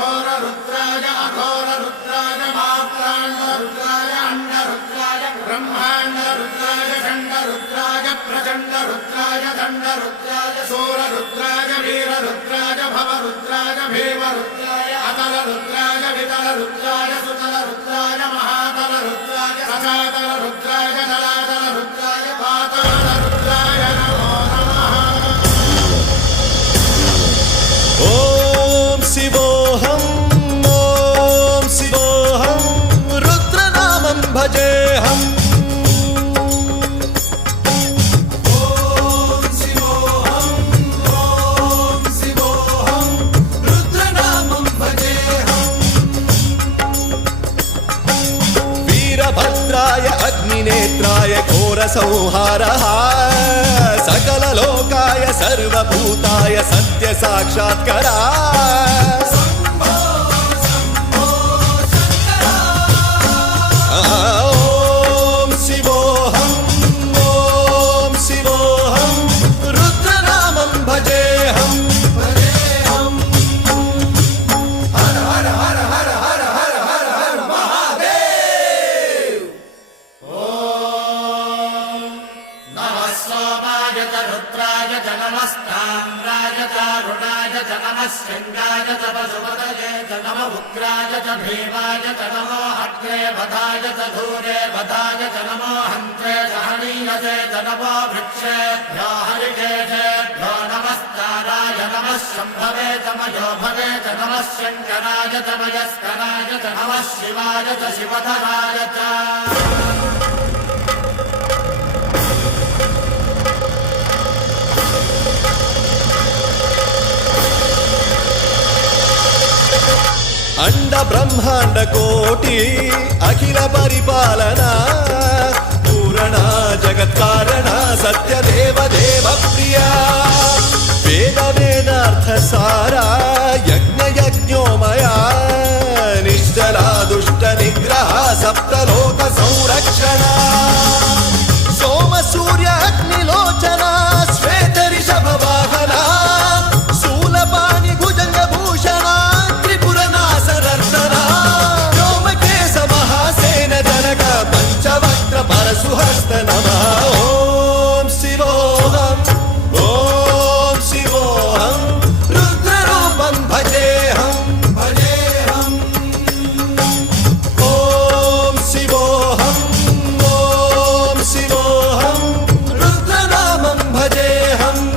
घोररुद्राय अघोररुद्राय मात्राण्डरुद्राय अण्डरुद्राय ब्रह्माण्डरुद्राय खण्डरुद्राय प्रचण्डरुद्राय दण्डरुद्राय सूररुद्राय वीररुद्राय भवरुद्राय भीमरुद्राय अतलरुद्राय वितलरुद्राय सुतलरुद्राय महातलरुद्राय रसातलरुद्राय जलातलरुद्राय पातालरुद्राय नमो नमः। ओम शिवोऽहं रुद्रनामं भजेऽहम्। वीरभद्राय अग्निनेत्राय घोरसंहारः सकललोकाय सर्वभूताय सत्यसाक्षात्करा। ॐ शिवोऽहं रुद्रनामं भजेऽहम्। हर हर हर हर हर हर हर हर महादेव। नमः सोमाय च रुद्राय च नमस्ताम्राय च अरुणाय च नमः शृङ्गाय च पशुपतये च नमः उग्राय च भीमाय च नमो अग्रे वधाय च धूरे वधाय च नमो हन्त्रे च हनीयसे च नमो वृक्षेभ्यो हरिकेशेभ्यो नमस्ताराय नमः शम्भवे च मयोभवे च नमः शङ्कराय च मयस्कराय च नमः शिवाय च शिवधराय च। अंड ब्रह्मांड कोटि अखिल परिपालना पूरणा जगत्कारणा सत्यदेव देव प्रिया वेद वेदार्थ सारा यज्ञ यज्ञोमया निश्चला दुष्ट निग्रह सप्तलोक संरक्षणा सोम सूर्य अग्निलोचना श्वेत ऋषभ वाहना शूलपाणि भुजंग भूषणा पंचवक्त्र परशुहस्त नमः। ओम शिवोऽहं रुद्ररूपं भजेऽहम्। ओम शिवोऽहं रुद्रनामं भजेऽहम्।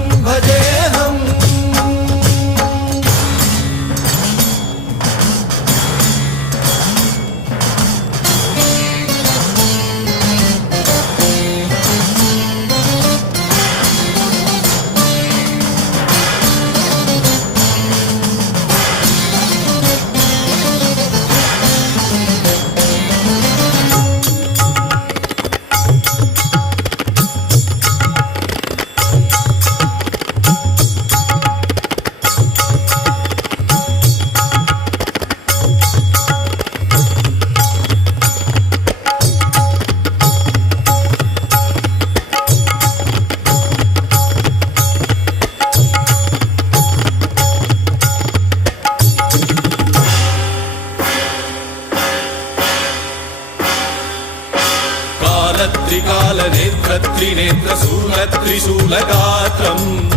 त्रिकाल नेत्र त्रिनेत्र शूल त्रिशूलगात्रम्